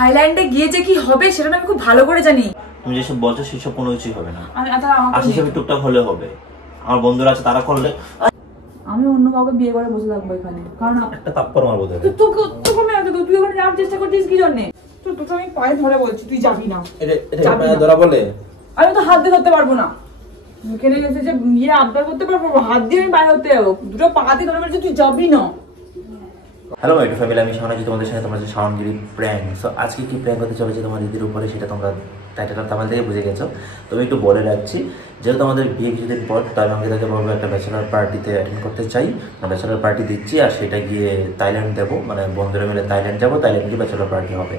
থাইল্যান্ডে গিয়ে যে কি হবে সেটা আমি খুব ভালো করে জানি। তুমি যেসব বলছো সেসব কোনো কিছুই হবে না। আমি সেসব টুকটাক হলে হবে। আমার বন্ধুরা আছে তারা করলে আমি অন্য কাউকে বিয়ে করে বসে থাকবো এখানে, কারণ একটা তাপ্পর মারবো তোকে। তুই ওখানে যাওয়ার চেষ্টা করছিস কি জন্য? তোকে আমি পায়ে ধরে বলছি তুই যাবি না। এটা পায়ে ধরা বলে? আমি তো হাত দিয়ে ধরতে পারবো না। এখানে গেছে যে বিয়ে আবদার করতে পারবো, হাত দিয়ে আমি পায়ে ধরতে যাবো, দুটো পা দিয়ে ধরে বলছি তুই যাবি না। হ্যালো মাই টু ফ্যামিলি, আমি শাওনাজি তোমাদের সাথে তোমাদের শাওনগিরি প্র্যাঙ্ক। সো আজকে কি প্র্যাঙ্ক হতে চলেছে তোমার দিদির উপরে সেটা তোমরা টাইটেলটা তাহলে থেকে বুঝে গেছো। তবে একটু বলে রাখছি, যেহেতু আমাদের বিয়ে কিছুদিন পর, তাই আমি তাকে বলবো একটা ব্যাচেলার পার্টিতে অ্যাটেন্ড করতে চাই। ব্যাচেলার পার্টি দিচ্ছি আর সেটা গিয়ে থাইল্যান্ড দেবো, মানে বন্ধুরা মিলে থাইল্যান্ড যাবো, থাইল্যান্ড গিয়ে ব্যাচেলার পার্টি হবে।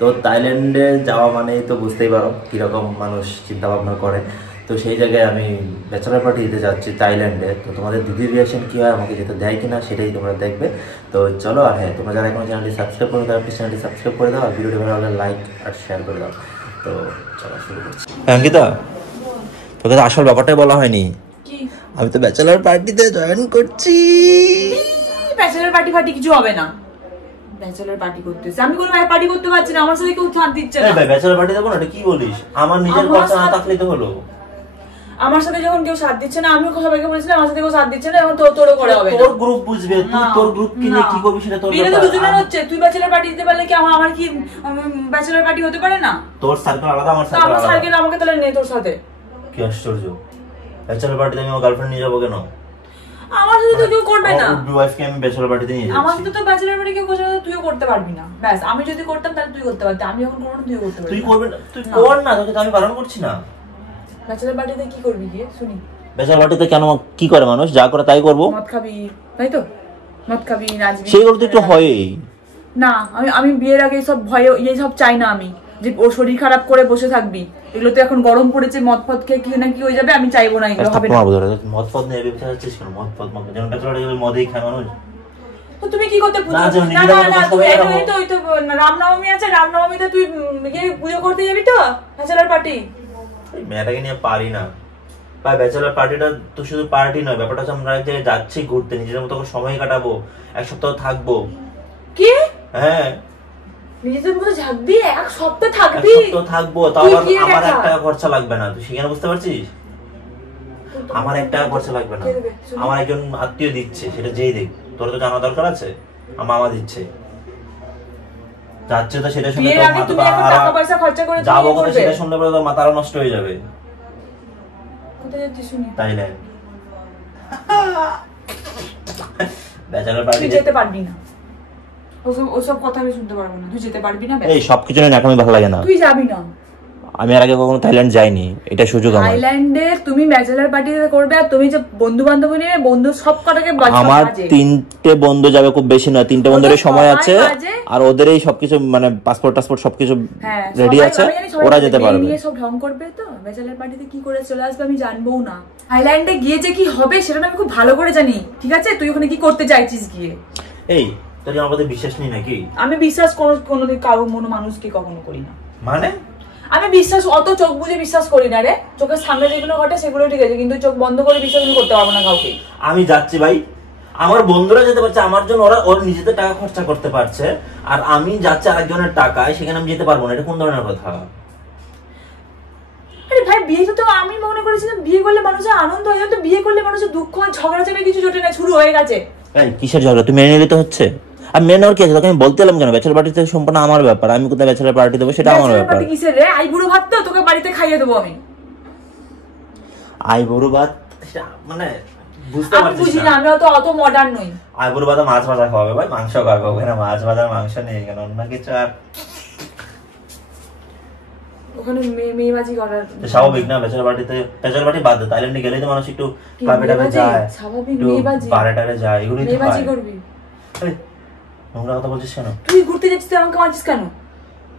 তো থাইল্যান্ডে যাওয়া মানেই তো বুঝতেই পারো কীরকম মানুষ চিন্তাভাবনা করে। তো সেই জায়গায় আমি ব্যাচেলার পার্টি দিতে যাচ্ছি থাইল্যান্ডে। তো তোমাদের দিদির রিয়াকশন কী হয়, আমাকে যেতে দেয় কিনা সেটাই তোমরা দেখবে। তো চলো, আর হ্যাঁ, তোমরা যারা এখনো চ্যানেলটি সাবস্ক্রাইব করে দাও, প্লিজ চ্যানেলটি সাবস্ক্রাইব করে দাও আর ভিডিওটি ভালো লাগলে লাইক আর শেয়ার করে দাও। তো চলো শুরু করছি। অঙ্কিতা, তোকে তো আসল ব্যাপারটাই বলা হয়নি। আমি তো ব্যাচেলার পার্টিতে জয়েন করছি। ব্যাচেলার পার্টি কিছু হবে না। ব্যাচেলার পার্টি করতেছি আমি, কোনো পার্টি করতে পারছি না, আমার সাথে কেউ ছাড় দিচ্ছে না। ভাই ব্যাচেলার পার্টি দেবো না, এটা কি বলিস? আমার নিজের খরচা না থাকলে তো হলো। আমার সাথে যখন কেউ সাথ দিচ্ছে না, আমিও সবাইকে বলেছিলাম আমার সাথে কেউ সাথ দিচ্ছে না, এখন তোরও করে হবে। তোর গ্রুপ বুঝবে, তুই তোর গ্রুপ কি নিয়ে কি করবি সেটা তোর ব্যাপার। এটা তো দুজনের হচ্ছে, তুই ব্যাচেলার পার্টি দিতে পারলে কি আমার কি ব্যাচেলার পার্টি হতে পারে না? তোর সার্কেল আলাদা, আমার সার্কেল আলাদা। সার্কেল আমাকে তাহলে নেই তোর সাথে। কি আশ্চর্য, ব্যাচেলার পার্টিতে আমি আমার গার্লফ্রেন্ড নিয়ে যাবো কেন? আমার সাথে তো কেউ করবে না। ওয়াইফকে আমি ব্যাচেলার পার্টিতে নিয়ে যাচ্ছি। আমার সাথে তো ব্যাচেলার পার্টি কেউ করবে না, তুইও করতে পারবি না। ব্যাস, আমি যদি করতাম তাহলে তুই করতে পারতি, আমি এখন করব না, তুইও করতে পারবি। তুই করবি না, তুই কর না, তোকে তো আমি বারণ করছি না। ব্যাচেলার পার্টিতে কি করবি গিয়ে শুনি? ব্যাচেলার পার্টিতে কেন কি করে মানুষ? যা করে তাই করব। মদ খাবি, তাই তো? মদ খাবি, নাচবি, সেগুলো তো একটু হয়ই না। আমি বিয়ের আগে সব ভয় এই সব চাই না, আমি যে ও শরীর খারাপ করে বসে থাকবি, এগুলো তো এখন গরম পড়েছে, মদ ফদ খেয়ে কি না কি হয়ে যাবে, আমি চাইবো না এগুলো হবে না। মদ ফদ নিয়ে বিচার হচ্ছিস কেন? মদ ফদ মদ যেমন ব্যাচেলার পার্টি মদেই খায় মানুষ। তো তুমি কি করতে না তুই তো ওই তো রামনবমী আছে, রামনবমীতে তুই গিয়ে পুজো করতে যাবি তো ব্যাচেলার পার্টি? এই মেয়েটাকে নিয়ে পারি না ভাই। ব্যাচেলার পার্টিটা তো শুধু পার্টি নয়, ব্যাপারটা হচ্ছে আমরা এক জায়গায় যাচ্ছি ঘুরতে, নিজেদের মতো সময় কাটাবো, এক সপ্তাহ থাকবো। কি? হ্যাঁ, নিজেদের মতো থাকবি? এক সপ্তাহ থাকবি? এক সপ্তাহ থাকবো, তাও আমার 1 টাকা খরচা লাগবে না। তুই সেখানে বুঝতে পারছিস? আমার 1 টাকা খরচা লাগবে না, আমার একজন আত্মীয় দিচ্ছে, সেটা যেই দেখ। তোর তো জানা দরকার আছে, আমার মামা দিচ্ছে। যাচ্ছে তো সেটা শুনে তো টাকা পয়সা খরচা করে যাবো কোথায় সেটা শুনলে পরে তো মাথা নষ্ট হয়ে যাবে। কোথায় যাচ্ছিস শুনি? থাইল্যান্ড। ব্যাচেলার পার্টি যেতে পারবি না, ওসব কথা আমি শুনতে পারবো না। তুই যেতে পারবি না। এই সবকিছু নিয়ে নাকামি ভালো লাগে না। তুই যাবি না। আমি আর আগে কখনো থাইল্যান্ড যাইনি, এটা সুযোগ আমার। থাইল্যান্ডে তুমি ব্যাচেলার পার্টি করবে আর তুমি যে বন্ধু বান্ধব নিয়ে বন্ধু সব কটাকে আমার 3টে বন্ধু যাবে, খুব বেশি না, 3টে বন্ধুদের সময় আছে আর ওদেরই সবকিছু মানে পাসপোর্ট সবকিছু রেডি আছে, ওরা যেতে পারবে। নিয়ে সব ঢং করবে তো ব্যাচেলার পার্টিতে কি করে চলে আসবে আমি জানবো না। থাইল্যান্ডে গিয়ে যে কি হবে সেটা আমি খুব ভালো করে জানি, ঠিক আছে? তুই ওখানে কি করতে চাইছিস গিয়ে? এই তোর আমার প্রতি বিশ্বাস নেই নাকি? আমি বিশ্বাস কোনোদিন কারো মানুষকে কখনো করি না। মানে আমি বিশ্বাস অত চোখ বুঝে বিশ্বাস করি না রে। চোখের সামনে যেগুলো ঘটে সেগুলো ঠিক আছে, কিন্তু চোখ বন্ধ করে বিশ্বাস আমি করতে পারবো না কাউকে। আমি যাচ্ছি ভাই, আমার বন্ধুরা যেতে পারছে, আমার জন্য ওর নিজেদের টাকা খরচা করতে পারছে, আর আমি যাচ্ছি আরেকজনের টাকায়, সেখানে আমি যেতে পারবো না। এটা কোন ধরনের কথা? আরে ভাই, বিয়ে তো আমি মনে করেছিলাম বিয়ে করলে মানুষের আনন্দ হয়, তো বিয়ে করলে মানুষের দুঃখ আর ঝগড়া ঝামেলা কিছু জোটে না, শুরু হয়ে গেছে। এই কিসের ঝগড়া? তুমি মেনে নিলে তো হচ্ছে। আর মেনে নেওয়ার কি আছে? তোকে আমি বলতে এলাম কেন? ব্যাচেলার পার্টিতে সম্পূর্ণ আমার ব্যাপার, আমি কোথায় ব্যাচেলার পার্টি দেবো সেটা আমার ব্যাপার। কিসের রে? আই বুড়ো ভাত তো তোকে বাড়িতে খাইয়ে দেবো আমি। আই বুড়ো ভাত মানে বুঝতে পারছিস? বুঝি না, আমি অত মডার্ন নই। আই বুড়ো ভাত মাছ ভাজা খাওয়াবে ভাই, মাংস খাওয়াবে ওখানে, মাছ ভাজার মাংস নেই কেন, অন্য কিছু আর ওখানে মেয়েবাজি করার স্বাভাবিক না? ব্যাচেলার পার্টি বাদ দে, থাইল্যান্ডে গেলেই তো মানুষ একটু ক্লাবে টাবে যায়, স্বাভাবিক মেয়েবাজি, বারে টারে যায়, এগুলোই তো মেয়েবাজি করবি। নোংরা কথা বলছিস কেন? তুই ঘুরতে যাচ্ছিস, তুই আমাকে মারছিস কেন?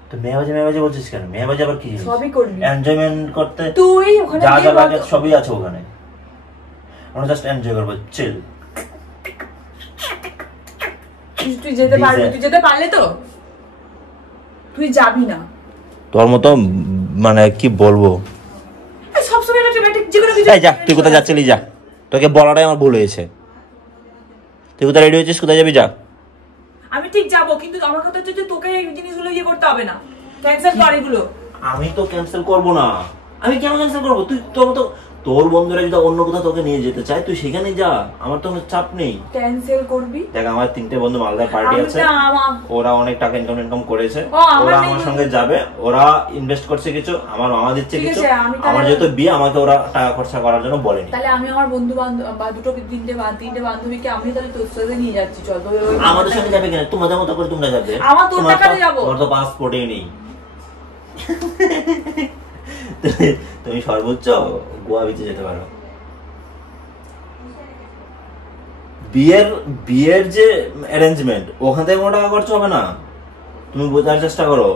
তো মেয়েবাজি বলছিস কেন? মেয়েবাজি আবার কি? সবই করবি, এনজয়মেন্ট করতে তুই ওখানে যা যা লাগে সবই আছে ওখানে, আমরা জাস্ট এনজয় করব, চিল। তুই যেতে পারবি? তুই যেতে পারলে তো তুই যাবি না। তোর মতো মানে কি বলবো, সবসময় যেকোনো কিছু। যা, তুই কোথায় যাচ্ছিলি যা, তোকে বলাটাই আমার ভুল হয়েছে। তুই কোথায় রেডি হয়েছিস, কোথায় যাবি যা। আমি ঠিক যাবো, কিন্তু আমার কথা হচ্ছে যে তোকে এই জিনিসগুলো ইয়ে করতে হবে না, ক্যান্সেল কর এগুলো। আমি তো ক্যান্সেল করব না, আমি কেন ক্যান্সেল করবো? তুই তোর বন্ধুরা যদি অন্য কোথাও তোকে নিয়ে যেতে চায় তুই সেখানে যা, আমার তো কোনো চাপ নেই। ক্যান্সেল করবি? দেখ আমার 3টে বন্ধু মালদার পার্টি আছে, ওরা অনেক টাকা ইনকাম করেছে, ওরা আমার সঙ্গে যাবে, ওরা ইনভেস্ট করছে কিছু, আমার মামা দিচ্ছে কিছু, আমার যেহেতু বিয়ে আমাকে ওরা টাকা খরচা করার জন্য বলেনি। তাহলে আমি আমার বন্ধু বান্ধব বা 2-3টে বান্ধবীকে আমি তাহলে তোর সাথে নিয়ে যাচ্ছি, চল। আমাদের সঙ্গে যাবে কেন? তোমাদের মতো করে তোমরা যাবে, আমার তোর টাকাতে যাবো। তোর তো পাসপোর্টই নেই। তুমি সর্বোচ্চ গোয়া বিচে যেতে পারো। বিয়ের যে অ্যারেঞ্জমেন্ট ওখান থেকে কোনো টাকা খরচ হবে না, তুমি বোঝার চেষ্টা করো।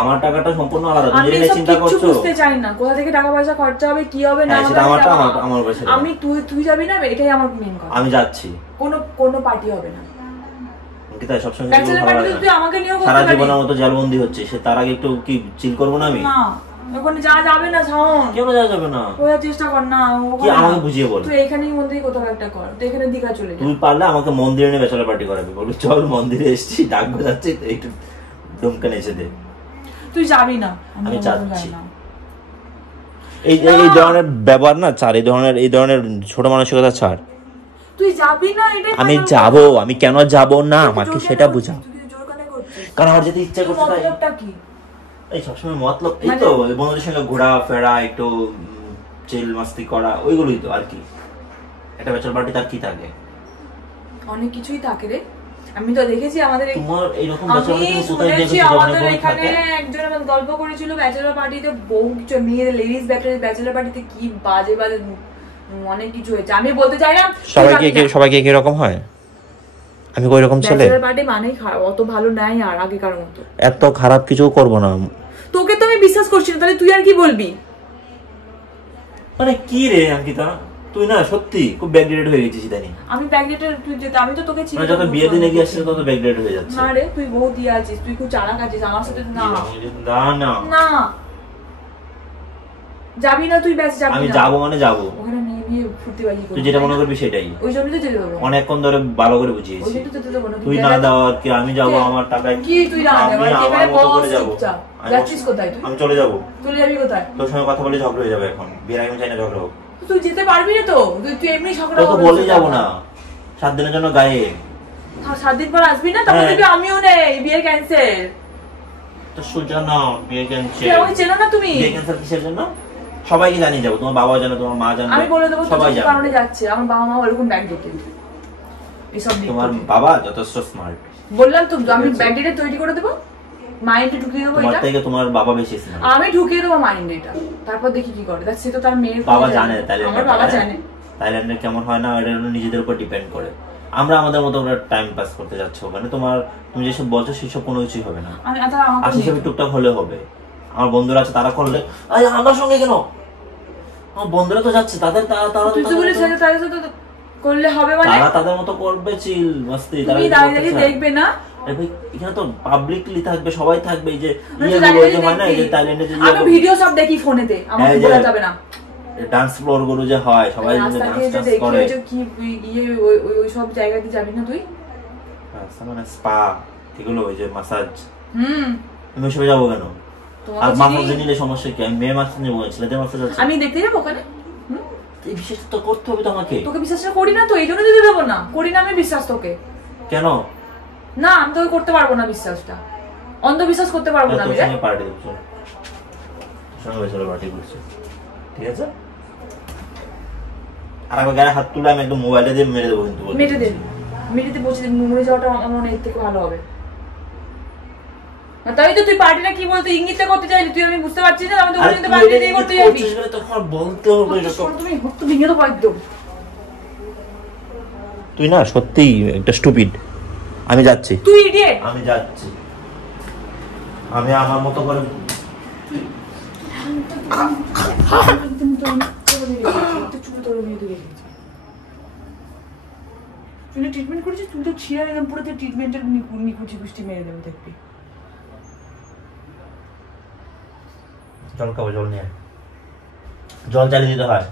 আমার টাকাটা সম্পূর্ণ আলাদা। তুমি যেটা চিন্তা করছো আমি বুঝতে চাই না কোথা থেকে টাকা পয়সা খরচা হবে, কি হবে না হবে, আমার কাছে আমি তুই যাবি না, এটাই আমার মেইন কথা। আমি যাচ্ছি, কোনো পার্টি হবে না। তাই সবসময় তুই আমাকে নিয়েও সারা জীবনের মতো জলবন্দি হচ্ছে, সে তার আগে একটু কি চিল করবো না? আমি না, ওখানে যাওয়া যাবে না। শাওন, কেন যাওয়া যাবে না? ওরা চেষ্টা কর না, কি আমাকে বুঝিয়ে বল। তুই এখানেই মন্দিরে কোথাও একটা কর, তুই এখানে দীঘা চলে যা। তুই পারলে আমাকে মন্দিরে নিয়ে ব্যাচেলর পার্টি করাবি, বলবি চল মন্দিরে এসেছি, ডাক বাজাচ্ছি, একটু ডুমকান এসে দে। তুই যাবি না, আমি যাচ্ছি। এই ধরনের ব্যবহার না ছাড়, এই ধরনের ছোট মানসিকতা ছাড়। তুই যাবি না, এটাই আমি যাব। আমি কেন যাব না আমাকে সেটা বুঝা। কারণ আমার যেতে ইচ্ছা করছে তাই। মতলবটা কি? এই সবসময় মতলব এই তো বন্ধুদের সঙ্গে ঘোরা ফেরা, একটু চিল মাস্তি করা, ওইগুলোই তো। আর কি একটা ব্যাচেলর পার্টি তার কি থাকে? অনেক কিছুই থাকে রে। আমি তো দেখেছি আমাদের তোমার এইরকম ব্যাচেলর পার্টি কোথায় দেখেছি? আমাদের এখানে একজন আমার গল্প করেছিল ব্যাচেলর পার্টিতে বহু কিছু মেয়েদের লেডিস ব্যাচেলর পার্টিতে কি বাজে বাজে অনেক কিছু হয়েছে। আমি বলতে চাই না সবাইকে কি রকম হয়, আমি কই রকম ছেলে? ব্যাচেলর পার্টি মানেই খারাপ, অত ভালো নাই আর আগেকার মতো। এত খারাপ কিছু করব না। তোকে তো আমি বিশ্বাস করছি না, তাহলে তুই আর কি বলবি? মানে কি রে অঙ্কিতা, তুই না সত্যি খুব ব্যাকডেটেড হয়ে গেছিস ইদানিং। আমি ব্যাকডেটেড, তুই যেতে আমি তো তোকে চিনি না। যত বিয়ে দিনে গিয়ে আসছিস তত ব্যাকডেটেড হয়ে যাচ্ছে। না রে, তুই বহুত দিয়ে আছিস, তুই খুব চালাক আছিস আমার সাথে। না না না যাবি না তুই, ব্যাস যাবি না। আমি যাবো মানে যাবো, ওখানে নিয়ে ফুর্তিবাজি করবি, তুই যেটা মনে করবি সেটাই। ওই জন্যই তো যেতে দেবো, অনেকক্ষণ ধরে ভালো করে বুঝিয়েছি। ওই জন্য তো যেতে দেবো না। তুই না দাও আর কি, আমি যাবো আমার টাকায়। কি তুই না দেব? এখানে বস চুপচাপ। যাচ্ছিস কোথায় তুই? আমি চলে যাবো। চলে যাবি কোথায়? তোর সঙ্গে কথা বলে ঝগড়া হয়ে যাবে এখন, বিয়ের আগে চাই না ঝগড়া হোক। তুই যেতে পারবি না তো, তুই এমনি ঝগড়া তোকে বলে যাবো না 7 দিনের জন্য গায়ে। 7 দিন পর আসবি না, তখন দেখবি আমিও নেই, বিয়ে ক্যান্সেল। তো সোজা না, বিয়ে ক্যান্সেল। আমাকে চেনো না তুমি? বিয়ে ক্যান্সেল কিসের জন্য? সবাইকে জানিয়ে যাবো, তোমার বাবা জানে, তোমার মা জানে, আমি বলে দেবো সবাই জানে। কারণে যাচ্ছে, আমার বাবা মা ওরকম ব্যাকডেটেড। এসব তোমার বাবা যথেষ্ট স্মার্ট। বললাম তো আমি ব্যাকডেটে তৈরি করে দেবো, মাইন্ডে ঢুকিয়ে দেবো। তোমার থেকে তোমার বাবা বেশি স্মার্ট। আমি ঢুকিয়ে দেবো মাইন্ডে এটা, তারপর দেখি কি করে। সে তো তার মেয়ের বাবা জানে, তাহলে আমার বাবা জানে থাইল্যান্ডে কেমন হয় না, এটা নিজেদের উপর ডিপেন্ড করে। আমরা আমাদের মতো টাইম পাস করতে যাচ্ছি ওখানে, তুমি যেসব বলছো সেসব কোনো কিছুই হবে না। আসলে সব টুকটাক হলে হবে। আমার বন্ধুরা আছে, তারা করলে আমার সঙ্গে কেন? আমার বন্ধুরা তো যাচ্ছে, তারা করলে হবে, মানে তারা তাদের মতো করবে, চিল মাস্তি। তারা দেখবে না, এখানে তো পাবলিকলি থাকবে, সবাই থাকবে। এই যে ইয়েগুলো হয় না, এই যে থাইল্যান্ডে যে আমি ভিডিও সব দেখি ফোনেতে, আমাকে বলা যাবে না। ডান্স ফ্লোর গুলো যে হয়, সবাই মিলে ডান্স করে, কি ওই সব জায়গাতে যাবি না তুই? মানে স্পা এগুলো, ওই যে মাসাজ, আমি ওইসবে যাবো কেন? আর মাসাজ নিলে সমস্যা কি? আমি মেয়ে মাসাজ নেবো, ছেলেদের মাসাজ আছে, আমি দেখতে যাবো ওখানে। এই বিশ্বাস তো করতে হবে তোমাকে। তোকে বিশ্বাসটা করি না তো, এই জন্য দিতে দেবো না। করি না আমি বিশ্বাস তোকে। কেন? না আমি তোকে করতে পারবো না বিশ্বাসটা, অন্ধবিশ্বাস করতে পারবো না। আমি সঙ্গে পার্টি করছি, সঙ্গে বেসরে পার্টি করছি, ঠিক আছে? আর আমার গায়ে হাত তুলে আমি একদম মোবাইলটা দিয়ে মেরে দেবো, কিন্তু মেরেতে বসে মরে যাওয়াটা আমার মনে এর থেকে ভালো হবে। তাই তো তুই পার্টিটা কি বলতে ইঙ্গিতটা করতে চাইলি, তুই আমি বুঝতে পারছিস না। আমি তো ওখানে পার্টি দিয়ে করতে যাবি, তখন বলতে হবে এরকম। তুমি হত ভেঙে দেবো একদম। তুই না সত্যিই একটা স্টুপিড। আমি যাচ্ছি। তুই ইডিয়েট। আমি যাচ্ছি, আমি আমার মতো করে। তুই ট্রিটমেন্ট করেছিস, তুই তো ছিঁড়ে একদম পুরো ট্রিটমেন্টের নিকুচি কুষ্টি মেরে দেবো, দেখবি। জল খাবো, জল নিয়ে জল চালিয়ে দিতে হয়।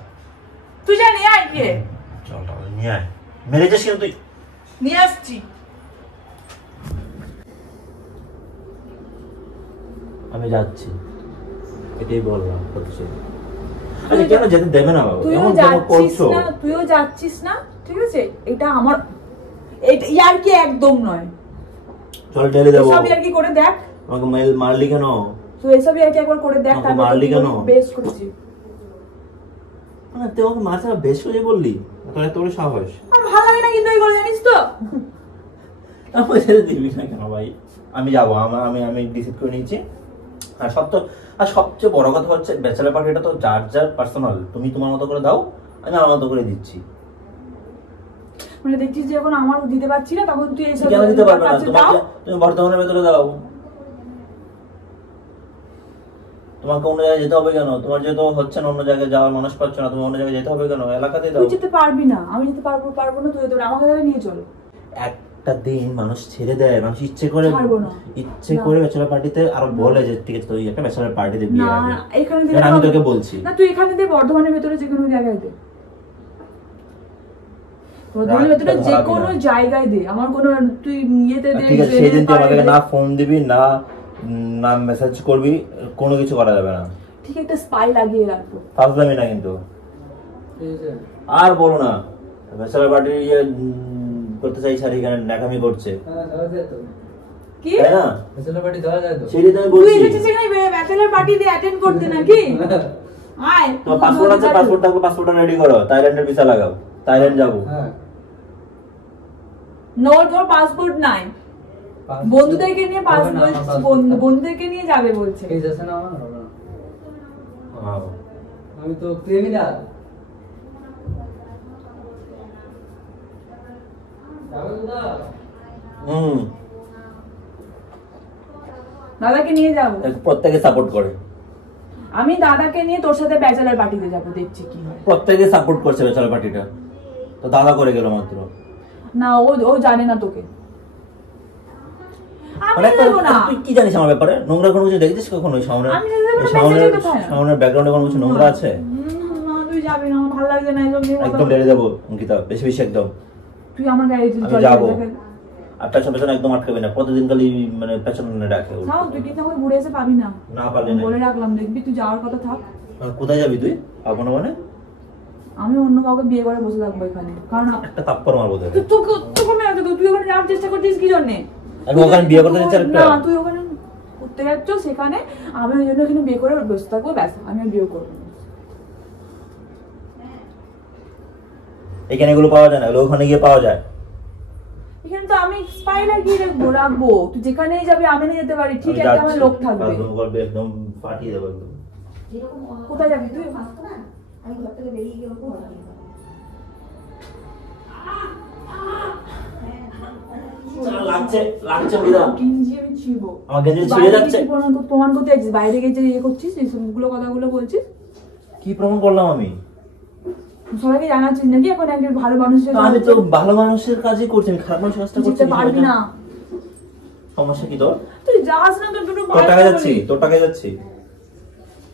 তুই যা নিয়ে আয়, গিয়ে জলটা নিয়ে আয়। মেরে যাস কেন তুই? নিয়ে আসছি। আমি যাচ্ছি, এটাই বললাম। আচ্ছা কেন যেতে দেবে না বাবা? তুইও যাচ্ছিস না, তুইও যাচ্ছিস না, ঠিক আছে? এটা আমার এটা ইয়ার কি একদম নয়। চল ঢেলে দেবো। সব ইয়ার কি করে দেখ। আমাকে মেল মারলি কেন? তুই এসব ইয়ার কি একবার করে দেখ, তারপর মারলি কেন? বেশ করেছিস। মানে তুই আমাকে মারতে বেশ করে বললি, তোর তোর সাহস। আমার ভালো লাগে না কিন্তু এই করে, জানিস তো। আমাকে ছেড়ে দিবি না কেন ভাই? আমি যাবো, আমি ডিসাইড করে নিয়েছি। আর সবচেয়ে বড় কথা হচ্ছে ব্যাচেলার পার্টিটা তো যার যার পার্সোনাল। তুমি তোমার মতো করে দাও, আমি আমার মতো করে দিচ্ছি। মানে দেখছিস যে এখন আমার দিতে পারছি না, তখন তুই এইসব কেন দিতে পারবে না? তুমি বর্তমানের ভেতরে দাও। তোমাকে অন্য জায়গায় যেতে হবে কেন? তোমার যেহেতু হচ্ছে না, অন্য জায়গায় যাওয়ার মানুষ পাচ্ছ না, তুমি অন্য জায়গায় যেতে হবে কেন? এলাকাতেই দাও। তুই যেতে পারবি না, আমি যেতে পারবো না, তুই যেতে পারবি, আমাকে তাহলে নিয়ে চল। একটা দিন মানুষ ছেড়ে দেয়, মানুষ ইচ্ছে করে ব্যাচেলার পার্টিতে আরো বলে যে ঠিক আছে তুই একটা ব্যাচেলার পার্টিতে বিয়ে হবে। না এখানে দে, আমি তোকে বলছি না তুই এখানে দে, বর্ধমানের ভেতরে যে কোনো জায়গায় দে, বর্ধমানের ভেতরে যে কোনো জায়গায় দে, আমার কোনো তুই ইয়েতে দে। ঠিক আছে, সেদিন তুই আমাকে না ফোন দিবি না মেসেজ করবি, কোনো কিছু করা যাবে না। ঠিক একটা স্পাই লাগিয়ে রাখবো। ফাজলামি না কিন্তু। আর বলো না ব্যাচেলার পার্টি করতে চাই, সারি এখানে নাকামি করছে। কি না ব্যাচেলার পার্টি দেওয়া যায় তো? সেটাই তো আমি তুই বলছি। এসেছিস এখানে ব্যাচেলার পার্টিতে অ্যাটেন্ড করতে নাকি? আয়, তোমার পাসপোর্ট আছে, পাসপোর্টটা রেডি করো, থাইল্যান্ডের ভিসা লাগাও, থাইল্যান্ড যাবো। হ্যাঁ, নো তোর পাসপোর্ট নাই, বন্ধুদেরকে নিয়ে বন্ধুদেরকে নিয়ে যাবে বলছে। কেস আছে না আমার? হবে না, আমি তো ক্রিমিনাল। দাদাকে নিয়ে যাবো, প্রত্যেকে সাপোর্ট করে। আমি দাদাকে নিয়ে তোর সাথে ব্যাচেলার পার্টিতে যাবো, দেখছি কি হয়। প্রত্যেকে সাপোর্ট করছে ব্যাচেলার পার্টিটা, তো দাদা করে গেল মাত্র। না ও জানে না তোকে। আমি মানে যাবো না। তুই কি জানিস আমার ব্যাপারে? নোংরা কোনো কিছু দেখেছিস কখনো? আমি যেতে পারবো না, সামনের ব্যাকগ্রাউন্ডে কোনো কিছু নোংরা আছে? না তুই যাবি না, আমার ভালো লাগছে না এসব নিয়ে কথা একদম বলতে। ডেরে দেবো অঙ্কিতা, বেশি বেশি একদম। তুই আমার গাড়িতে আমি চল, যাবো। আর পেছনে একদম আটকাবি না, প্রতিদিন খালি মানে পেছনে রাখে। যাও, তুই কিন্তু আমাকে ঘুরে এসে পাবি না। না পারলে না। বলে রাখলাম, দেখবি তুই যাওয়ার কথা থাক। কোথায় যাবি তুই? পাবো না মানে? আমি অন্য কাউকে বিয়ে করে বসে থাকবো এখানে, কারণ একটা থাপ্পড় মারবো তোকে। তুই ওখানে যাওয়ার চেষ্টা করছিস কি জন্যে? আমি ওখানে বিয়ে করতে যাচ্ছি একটা। না তুই ওখানে করতে যাচ্ছ, সেখানে আমি ওই জন্য এখানে বিয়ে করে বসে থাকবো, ব্যাস। আমি আর বিয়ে করবো না। এখানে এগুলো পাওয়া যায় না, ওখানে গিয়ে পাওয়া যায়। এখানে তো আমি স্পাই লাগিয়ে রাখবো, তুই যেখানেই যাবি আমি নিয়ে যেতে পারি, ঠিক আছে? আমার লোক থাকবে। একদম ফাটিয়ে দেবো একদম। কোথায় যাবি তুই? আমি ঘর থেকে বেরিয়ে গেলে লাগছে লাগছে বুঝা। গেঞ্জি আমি ছিড়বো। আমার গেঞ্জি ছিঁড়ে যাচ্ছে। প্রমাণ করতে যাচ্ছিস, বাইরে গেছে ইয়ে করছিস, এই সবগুলো কথাগুলো বলছিস। কি প্রমাণ করলাম আমি? সবাইকে জানাচ্ছিস নাকি এখন একজন ভালো মানুষের? আমি তো ভালো মানুষের কাজই করছি, আমি খারাপ মানুষের কাজটা করছি। যেতে পারবি না। সমস্যা কি তোর? তুই যাস না, তোর দুটো তোর টাকা যাচ্ছি, তোর টাকা যাচ্ছি।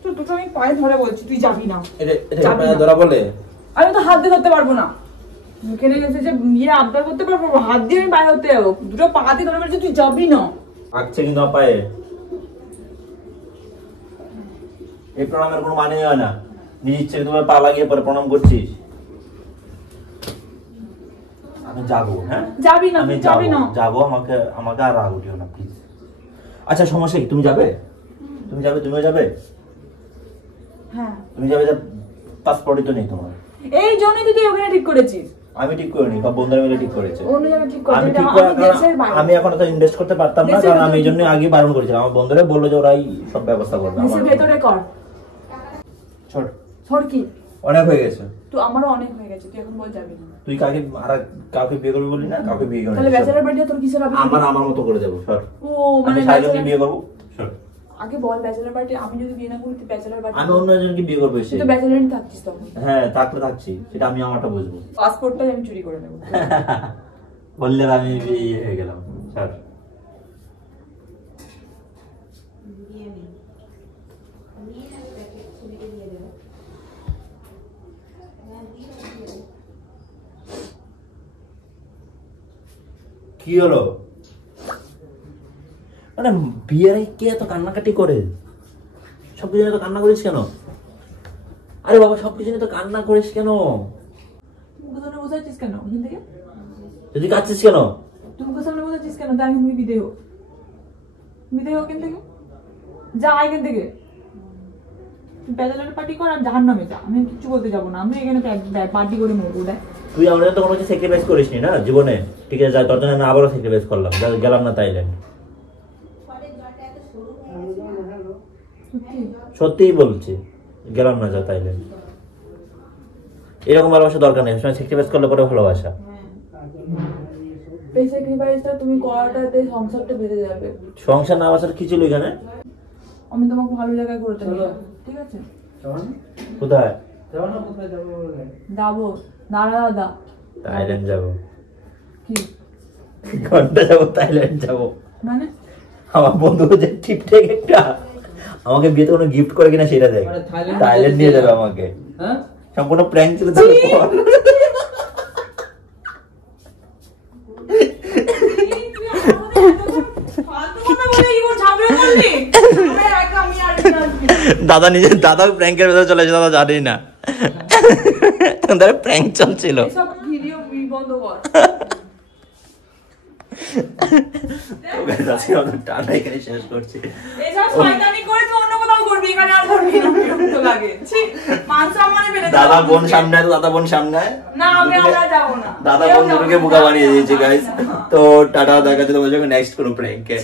তোর দুটো আমি পায়ে ধরে বলছি, তুই যাবি না। এটা পায়ে ধরা বলে? আমি তো হাত দিয়ে ধরতে পারবো না। এখানে গেছে যে ইয়ে আবদার করতে পারবো, হাত দিয়ে আমি পায়ে ধরতে যাবো। দুটো পা দিয়ে ধরে বলছি, তুই যাবি না। আচ্ছা কিন্তু আমার পায়ে এই প্রণামের কোনো মানে হয় না। নিজ ইচ্ছে তোমার পা লাগিয়ে পরে প্রণাম করছিস। আমি যাবো। হ্যাঁ যাবি না, আমি তুই যাবি না। যাবো, আমাকে আর রাগ উঠিও না প্লিজ। আচ্ছা সমস্যা কি? তুমি যাবে? তুমিও যাবে? হ্যাঁ তুমি যাবে? পাসপোর্টই তো নেই তোমার। এই জন্যই তুই ওখানে ঠিক করেছিস। আমি ঠিক করিনি, সব বন্ধুরা মিলে ঠিক করেছে। অন্য জায়গায় ঠিক করেছিস। আমি ঠিক করে আমি এখন তো ইনভেস্ট করতে পারতাম না, কারণ আমি এই জন্য আগে বারণ করেছিলাম। আমার বন্ধুরা বললো যে ওরাই সব ব্যবস্থা করবে। দেশের ভেতরে কর। ছোট সর কি? অনেক হয়ে গেছে। তো আমারও অনেক হয়ে গেছে, তুই এখন বল যাবি না। তুই কাউকে বিয়ে করবি বলি না? কাউকে বিয়ে করবি? তাহলে ব্যাচেলার পার্টি তোর কিসের হবে? আমার মতো করে দেবো। সর। ও আমি মানে সাইলকে বিয়ে করবো। সর। আগে বল ব্যাচেলার পার্টি আমি যদি বিয়ে না করি তুই ব্যাচেলার পার্টি? আমি অন্য একজনকে বিয়ে করবো এসে। তুই তো ব্যাচেলারই থাকছিস তখন। হ্যাঁ থাকছি, সেটা আমি আমারটা বুঝবো। পাসপোর্টটাই আমি চুরি করে নেব। বললে আমি বিয়ে হয়ে গেলাম। সর। কি হলো? মানে বিয়ের আগে কে এত কান্নাকাটি করে? সবকিছু নিয়ে তো কান্না করিস কেন? আরে বাবা সবকিছু নিয়ে তো কান্না করিস কেন? তুমি কোথাও বোঝাচ্ছিস কেন ওখান থেকে? যদি কাঁদছিস কেন? তুমি কোথাও বোঝাচ্ছিস কেন? তাই তুমি বিদেহ ওখান থেকে যা, এখান থেকে ব্যাচেলর পার্টি কর আর জাহান্নামে যা। আমি কিচ্ছু বলতে যাবো না, আমি এখানে পার্টি করে মরবো। দেখ তুই আমাদের তো কোনো কিছু স্যাক্রিফাইস করিসনি না জীবনে, ঠিক আছে? তোর জন্য আমি আবারও স্যাক্রিফাইস করলাম, গেলাম না থাইল্যান্ড। সত্যিই বলছি, গেলাম না যা থাইল্যান্ড। এরকম ভালোবাসা দরকার নেই, স্যাক্রিফাইস করলে পরে ভালোবাসা। এই স্যাক্রিফাইসটা তুমি করাটাতে সংসারটা বেঁচে যাবে। সংসার না বাঁচার কি ছিল এখানে? আমি তোমাকে ভালো জায়গায় ঘুরতে নিয়ে যাবো, ঠিক আছে? কোথায় যাবো? দাদা থাইল্যান্ড যাবো। কি ঘন্টা যাবো থাইল্যান্ড যাবো মানে? আমার বন্ধু যে টিপটেক একটা আমাকে বিয়েতে কোনো গিফট করে কিনা সেটা দেখ। থাইল্যান্ড নিয়ে যাবে আমাকে। হ্যাঁ সম্পূর্ণ প্র্যাঙ্ক ছিল তার উপর। দাদা প্র্যাঙ্কের ভেতরে চলে এসে দাদা জানেই না তাদের প্র্যাঙ্ক চলছিল। টানা এখানে শেষ করছি। দাদা বোন সামনে, দাদা বোন সামনে, দাদা বোন দুটোকে বোকা বানিয়ে দিয়েছে গাইস। তো টাটা, দেখা যাচ্ছে তোমাদের নেক্সট কোনো প্র্যাঙ্কে।